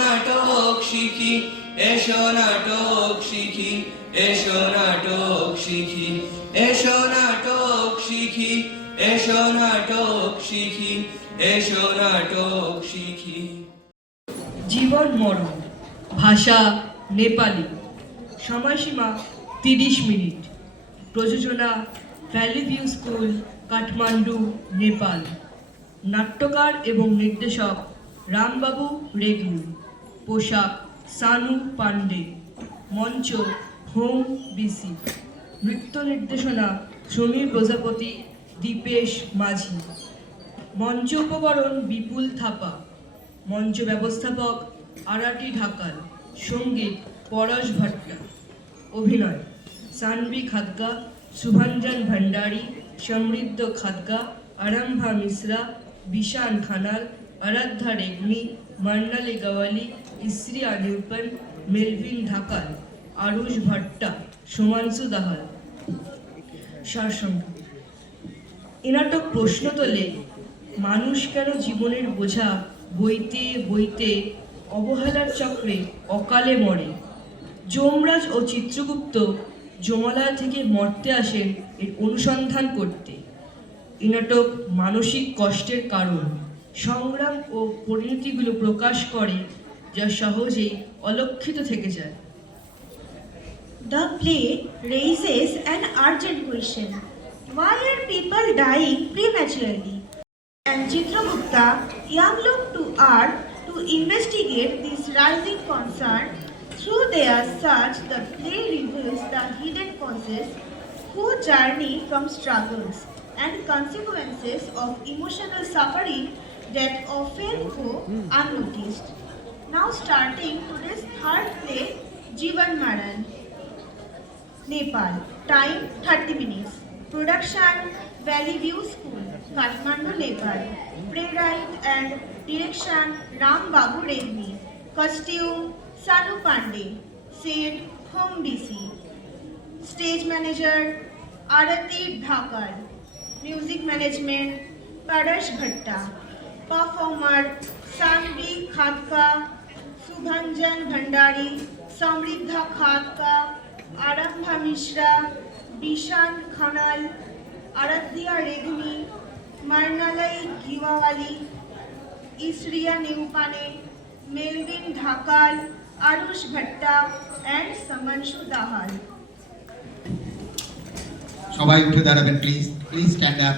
নাটক শিখি, এসো নাটক শিখি, এসো নাটক শিখি, এসো নাটক শিখি, এসো নাটক শিখি, এসো নাটক শিখি। জীবন মরণ, ভাষা নেপালি, সময়সীমা 30 মিনিট, প্রযোজনা valley view school, Kathmandu, Nepal. নাট্যকার এবং নির্দেশক রামবাবু রেগ্মি, পোশাক সানু পান্ডে, মঞ্চ হোম বিসি, নৃত্য নির্দেশনা সমীর প্রজাপতি, দীপেশ মাঝি, মঞ্চ উপকরণ বিপুল থাপা, মঞ্চ ব্যবস্থাপক আরাটি ঢাকাল, সঙ্গীত পরশ ভট্টা, অভিনয় সানভি খাদকা, শুভাঞ্জন ভণ্ডারী, সমৃদ্ধ খাদকা, আরম্ভা মিশ্রা, বিশান খানাল, আরাধ্যা রেগ্মি, মর্নালি গওয়ালি, ইসরিয়া নিউপন, মেলভিন ঢাকাল, আরুষ ভট্টা, সোমাংশু দাহাল। সারসংক্ষেপ, এ নাটক প্রশ্ন তোলে মানুষ কেন জীবনের বোঝা বইতে বইতে অবহেলার চক্রে অকালে মরে। যমরাজ ও চিত্রগুপ্ত যমালয় থেকে মর্তে আসেন এর অনুসন্ধান করতে। এ নাটক মানসিক কষ্টের কারণ, সংগ্রাম ও পরিণতিগুলো প্রকাশ করে যা সহজেই অলক্ষিত থেকে যায়। The play raises an urgent question. Why are people dying prematurely? And Chitragupta young look to art to investigate this rising concern. Through their search, the play reveals the hidden causes who journey from struggles and consequences of emotional suffering that often go unnoticed. Now starting today's third play, Jivan Maran, Nepal. Time 30 minutes. Production Valley View School, Kathmandu, Nepal. Playwright and direction Ram Babu Redmi. Costume Sanu Pandey. Set Home BC. Stage manager Arati Dhakal. Music management Parash Bhatta. Performer Sanvi Khadka, Subhanjan Bhandari, Samriddha Khadka, Arambha Mishra, Bishan Khanal, Aradhya Regmi, Marnalai Giwawali, Isriya Neupane, Melvin Dhakal, Arush Bhatta and Samanshu Dahal. সবাই উঠে দাঁড়াবেন please, please stand up.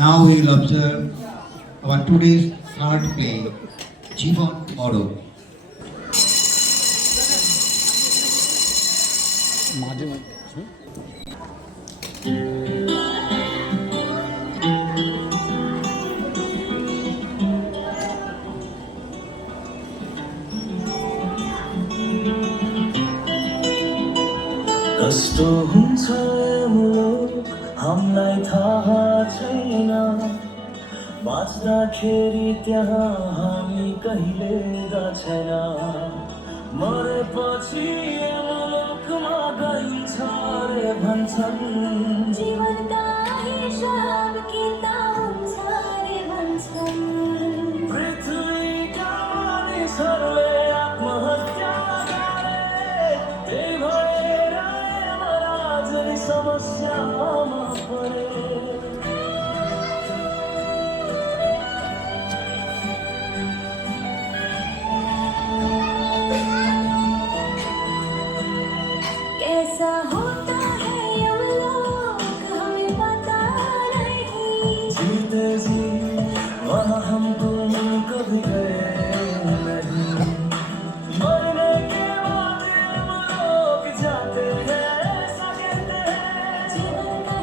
Now we will observe our today's third play, Jivan Maran. कस्तो हुन्छ मुलुक हामीलाई थाहा छैन, बाँच्दाखेरि त्यहाँ हामी कहिले जाँदैन, मरेपछि मुलुकमा गइन्छ रे भन्छन्, जीवनका हिसाब किताब हुन्छ रे भन्छन्, पृथ्वीका मानिसहरूले आत्महत्या गरे, त्यही भएर श्यामा पड़े कैसा होता है यमलोक हमें पता नहीं। जीते जी वहाँ हम तुम कभी गए नहीं। मरने के बाद ये लोग जाते हैं ऐसा कहते हैं। जीवन का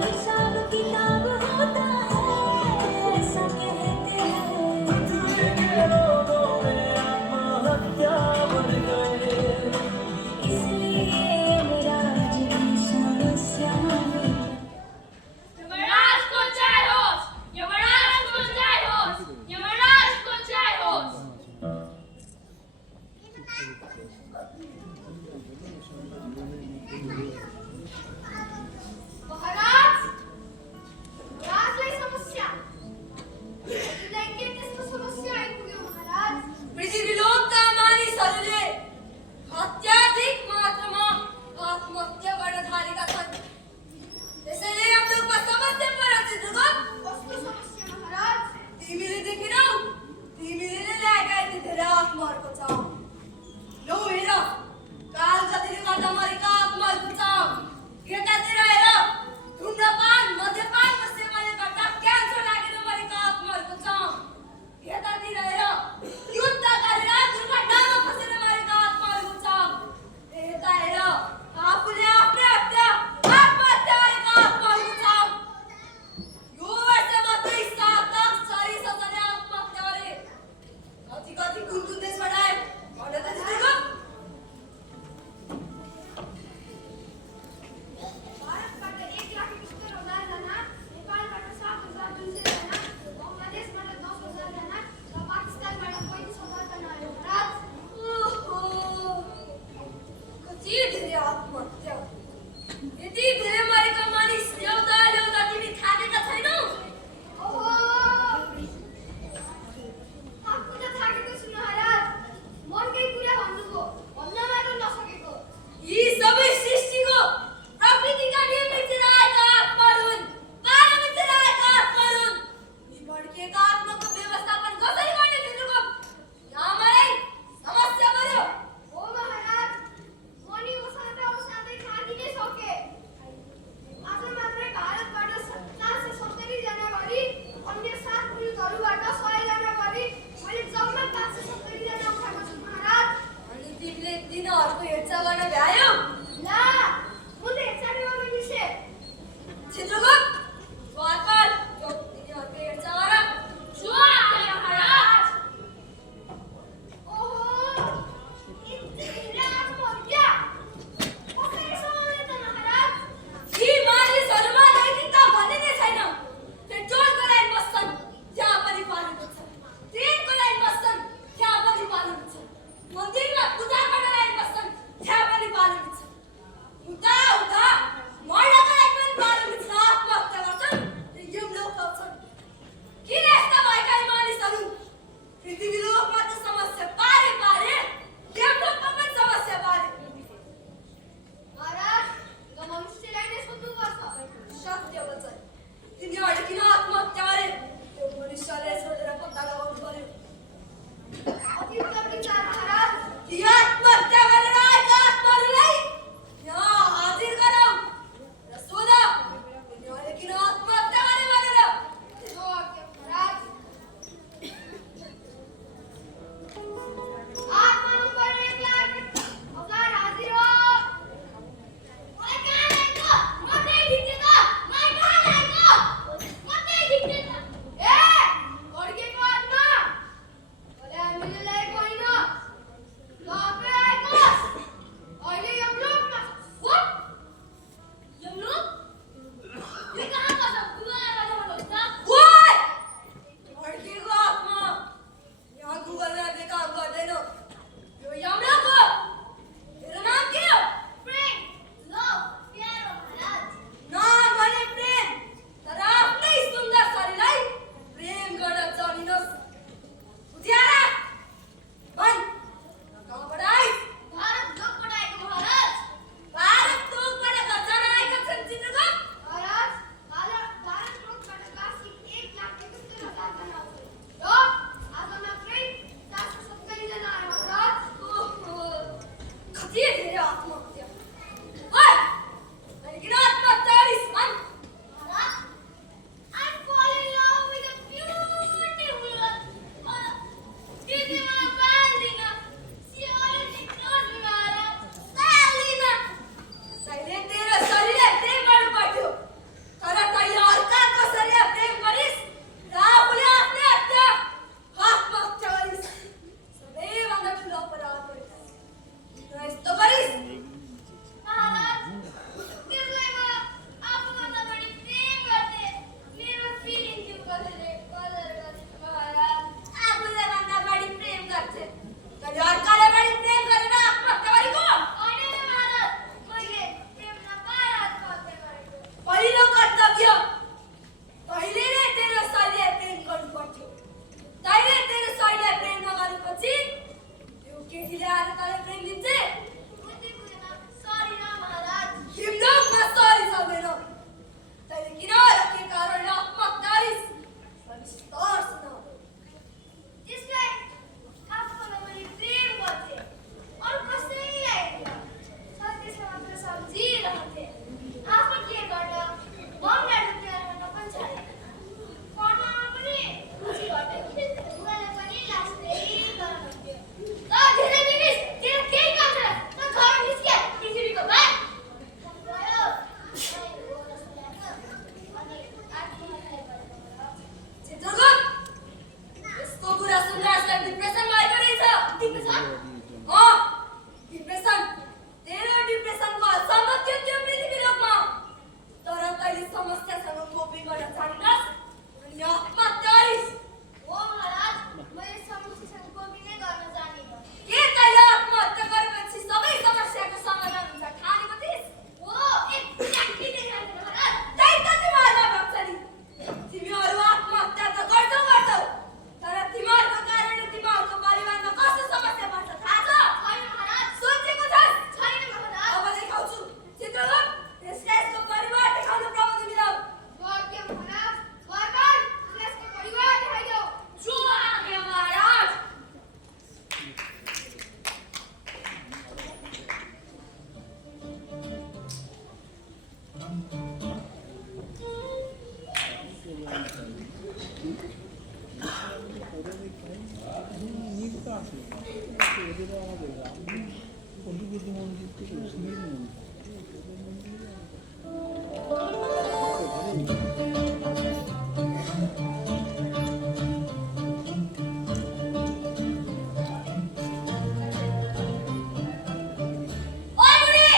ओए बुढी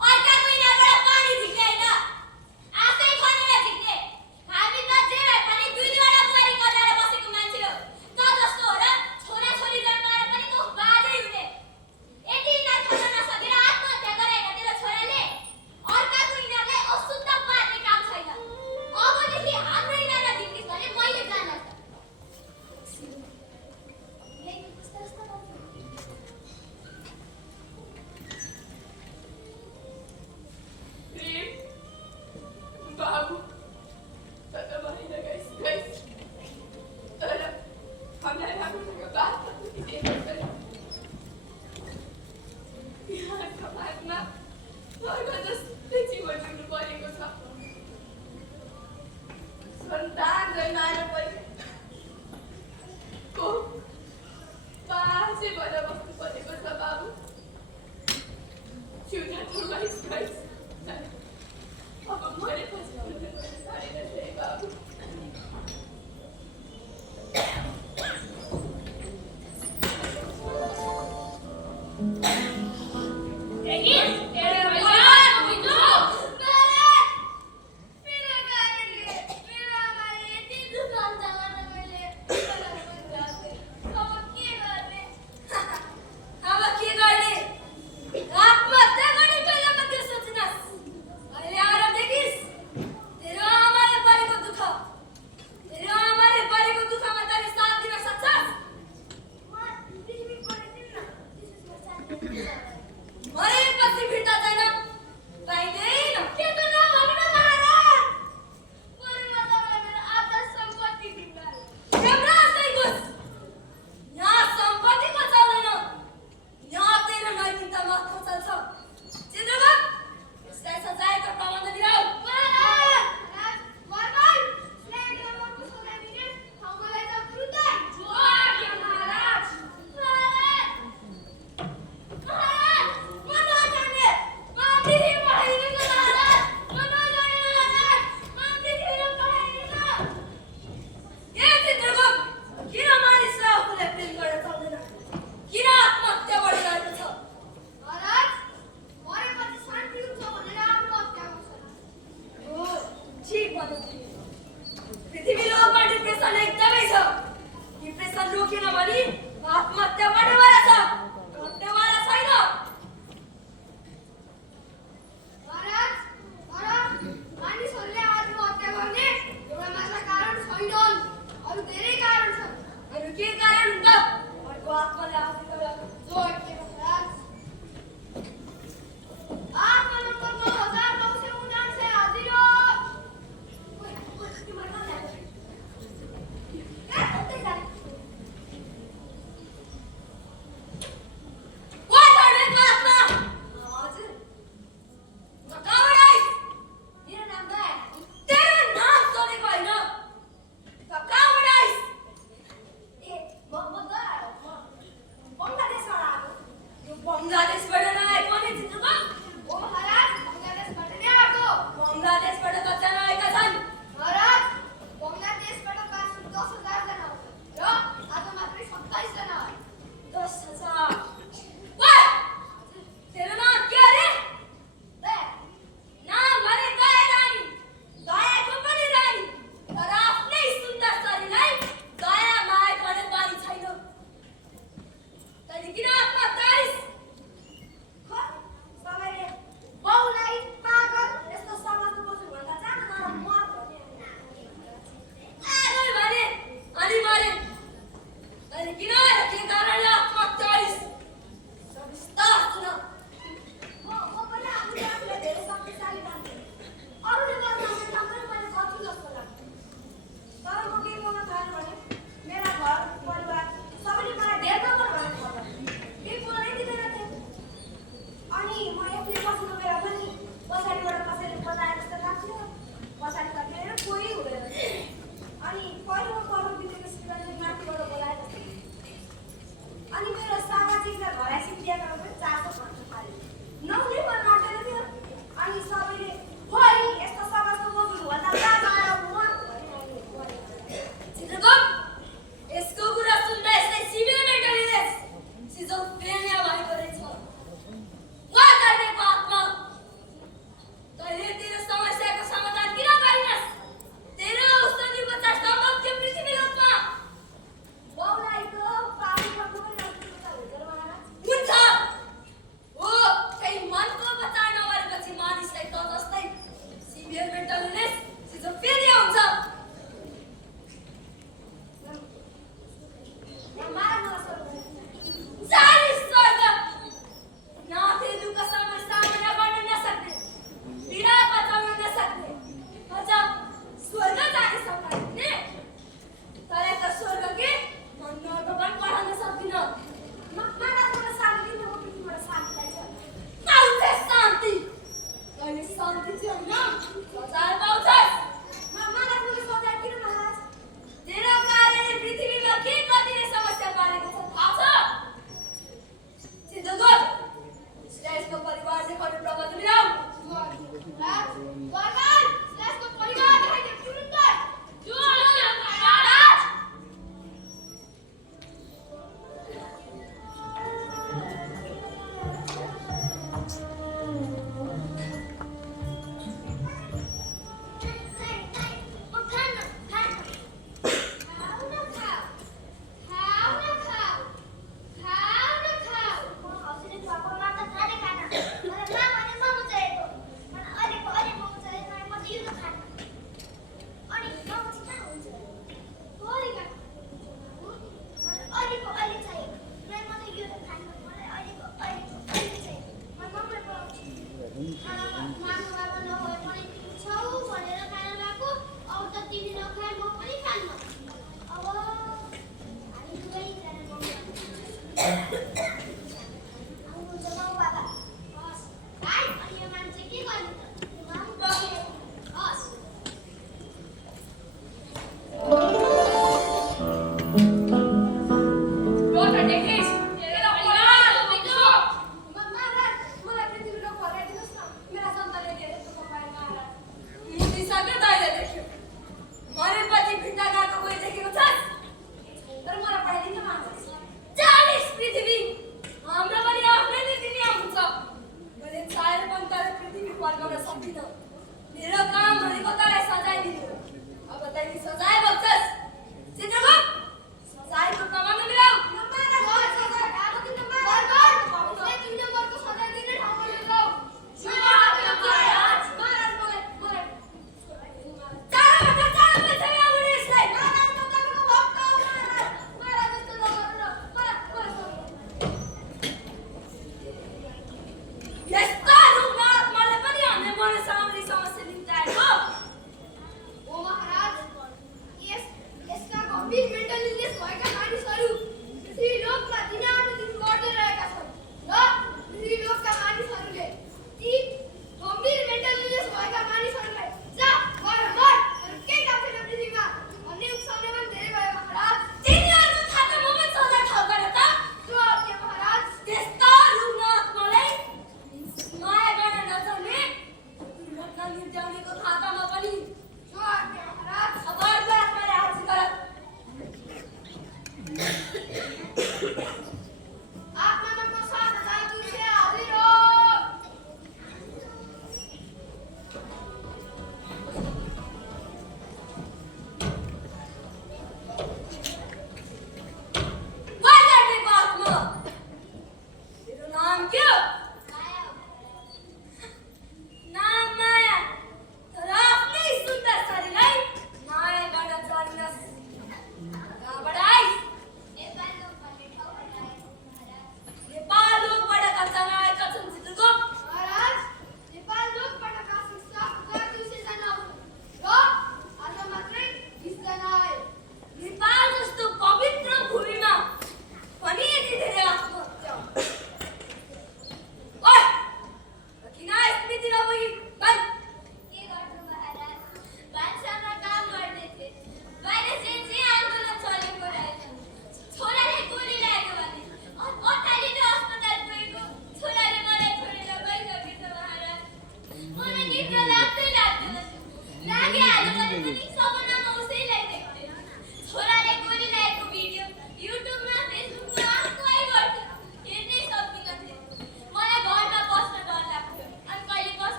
और का कोही नबाट पानी झिक्ने हैन आफै खनेर झिक्ने हामी त जेमा पनि दुई दुईवटा बुहारी गरेर बसेको मान्छे हो त जस्तो हो र छोरा छोरी जन्माएर पनि त बाजै हुने यति यिनीहरू खोज्न नसकेर आत्महत्या गरे हैन तेरो छोराले अर्काको यिनीहरूलाई अशुद्ध पार्ने काम छैन अबदेखि हाम्रो यिनीहरूलाई झिक्किस भने मैले जान्न बाबु दादा भाइ लगाइस गाइस तर हामीलाई राम्रोसँग बात के गर्दैन यहाँ समाजमा स्वर्ग जस्तै जीवन जिउनु परेको छ सन्तान जन्माएर पनि को बाजे भएर बस्नु परेको छ बाबु चुना to गाइस गाइस अब मरेपछि हुँदैन छैन रे बाबु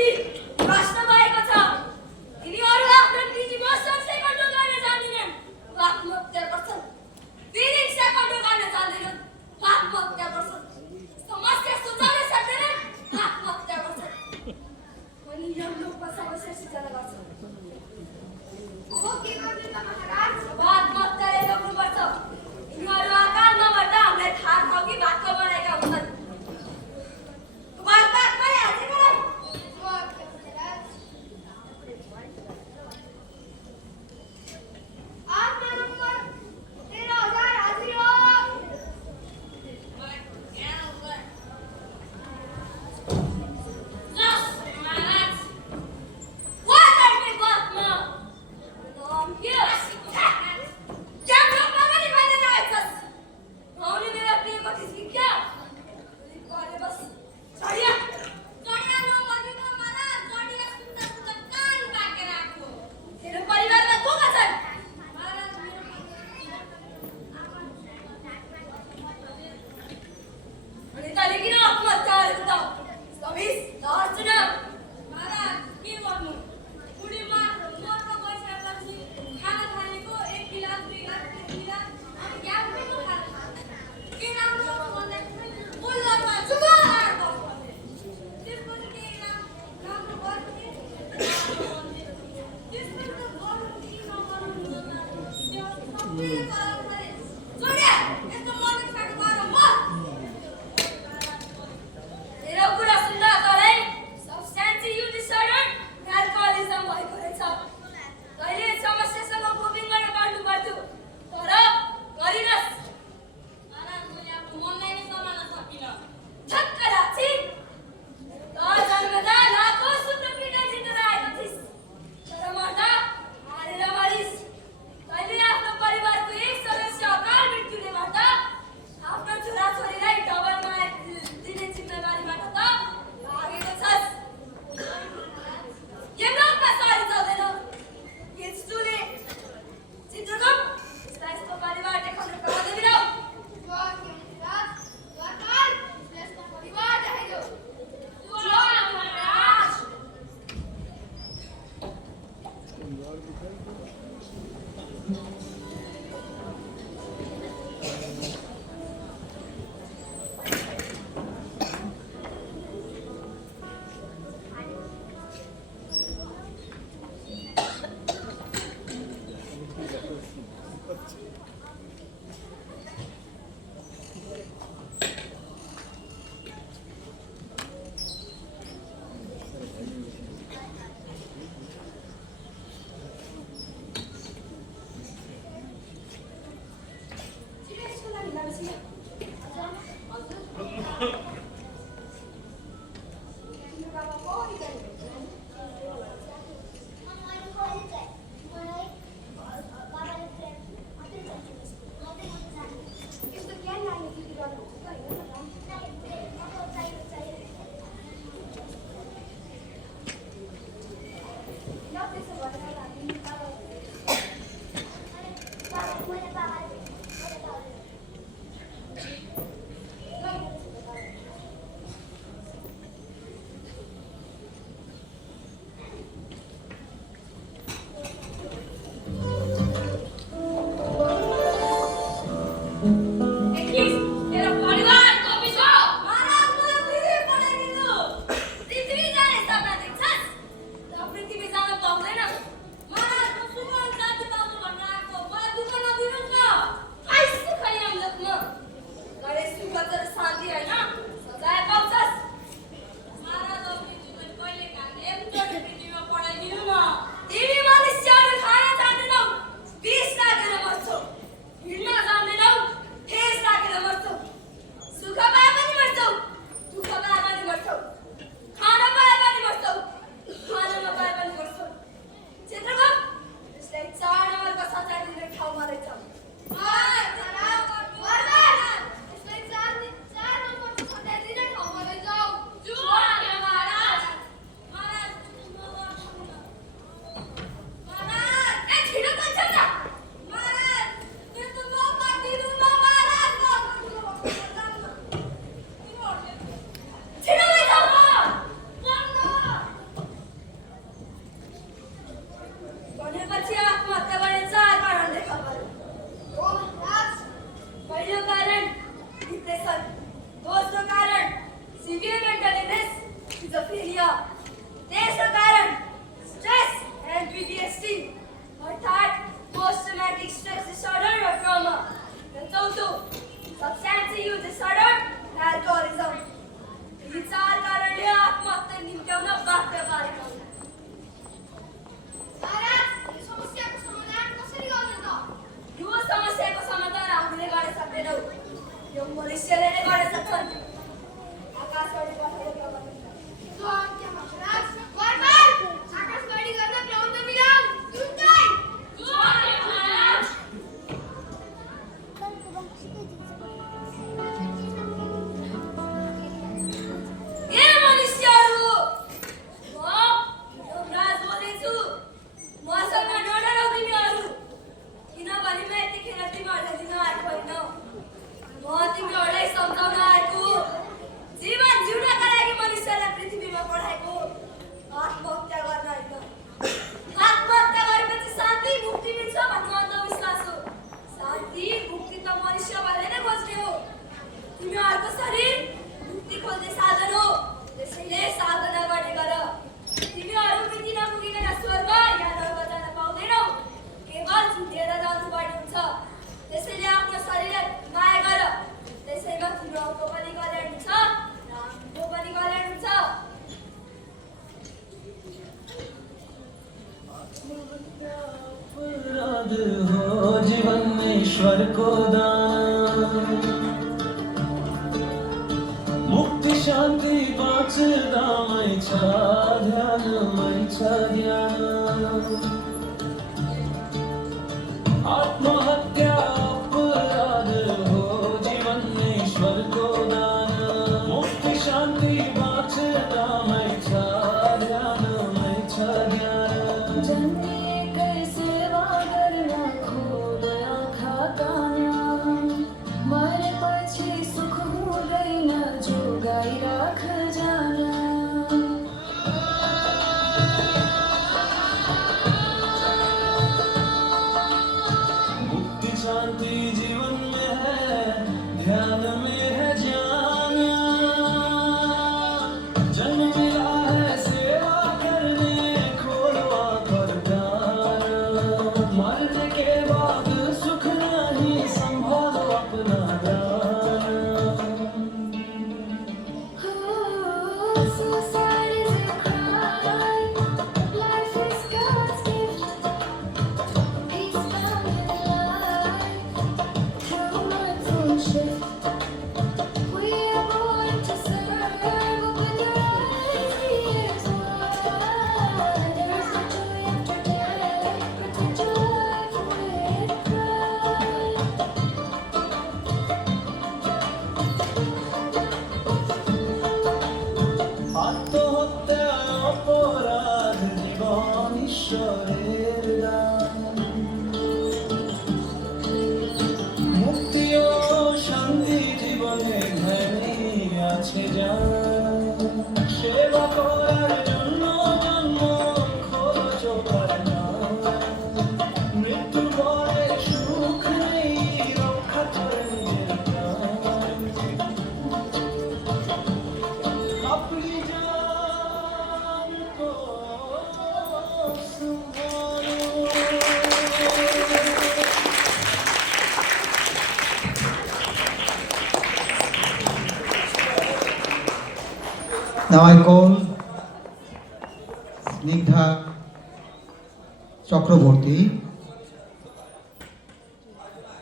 अघि प्रश्न भएको छ तिनीहरू आफ्नो निजीमा सेकन्ड गर्न जान्दैनन् आत्महत्या गर्छन् 3 सेकन्ड गर्न जान्दैनन् आत्महत्या गर्छन् समस्या सुझाउन सक्दैनन् आत्महत्या गर्छन् अनि यो लोकमा समस्या सिर्जना गर्छन् अब के गर्ने त महाराज आत्महत्याले रोक्नुपर्छ यिनीहरू अकालमा मर्दा हामीलाई थाहा छ कि भाग्य बनाएका हुन्छन् तुम्हारे बात में आते आपका नंबर 13,000 हाजिर हो What are we got now? Yes. ईश्वर को दान मुक्ति शांति वाचदा मैचा ध्यान आत्महत्या अपराध हो जीवन में ईश्वर को दान मुक्ति शांति वाचदा मैचा ध्यान जन्मे कैसे वागरना खोलया खाताना मारे पछी सुख हो गई ना जो गाई राख जाना मुक्ति शांति जीवन में है ध्यान में है जाना जन्म मिला है सेवा करने खोलवा कर प्यार मरने के बाद सुख नहीं संभालो अपना ध्यान Suicide is a crime. Life is God's gift. Peace found in life. Through mindful shift. We are born to serve, but the reality is wide. There's no joy after death. Protect your life with pride. আত্মহত্যা অপরাধ জীবন ঈশ্বরের দান মুক্তি ও শান্তি জীবনে ধ্যানে আছে জান সেবা করার জন্য জন্ম খোঁজ কর না মৃত্যু পরে সুখ নেই রক্ষা করে নিজের প্রাণ अपनी जान को संभालो Now I call Snigdha Chakraborty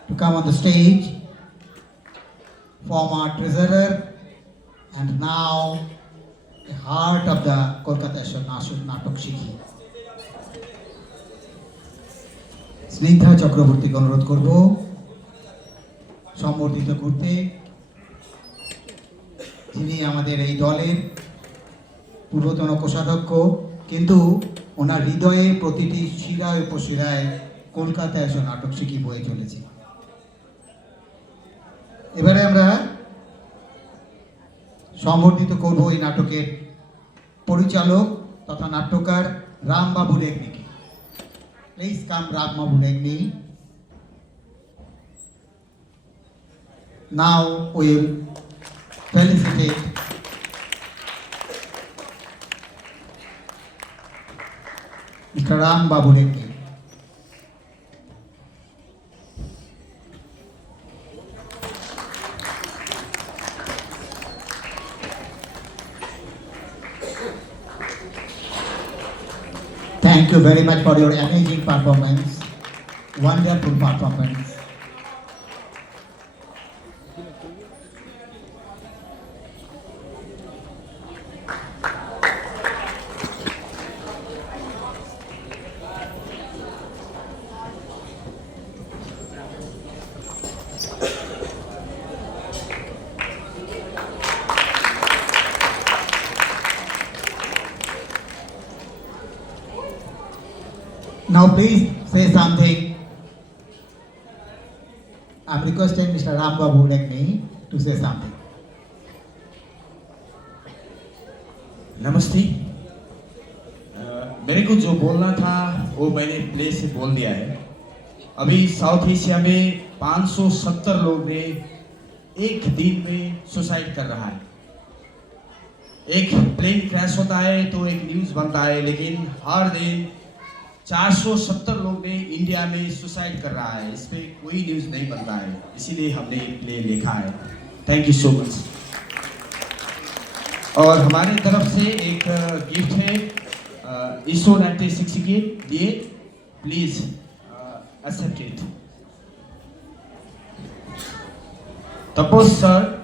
to come on the stage, former treasurer and now the heart of the Kolkata Natok Shikhi. Snigdha চক্রবর্তীকে অনুরোধ করব সম্বর্ধিত করতে, যিনি আমাদের এই দলের পূর্বতন কোষাধ্যক্ষ, কিন্তু ওনার হৃদয়ে প্রতিটি শিরায় উপশিরায় কলকাতায় এসে নাটক শিখি বয়ে চলেছে। এবারে আমরা সম্বর্ধিত করব এই নাটকের পরিচালক তথা নাট্যকার রামবাবু রেগ্মিকে। Please come Rambabu Regmi. Now will felicitate Mr. Rambabu Reddy. Thank you very much for your amazing performance, wonderful performance. Now please say something. I'm requesting Mr. Rambabu Reddy to say something. नमस्ते। मेरे को जो बोलना था वो मैंने प्ले से बोल दिया है। अभी साउथ एशिया में 570 लोग ने एक दिन में सुसाइड कर रहा है। एक प्लेन क्रैश होता है तो एक न्यूज़ बनता है, लेकिन हर दिन 470 लोग ने इंडिया में सुसाइड कर रहा है, इस पे कोई न्यूज़ नहीं बनता है, इसीलिए हमने ये प्ले लिखा है। Thank you so much. और हमारे तरफ से एक गिफ्ट है ISO 96 के लिए, प्लीज एक्सेप्ट इट। तपस सर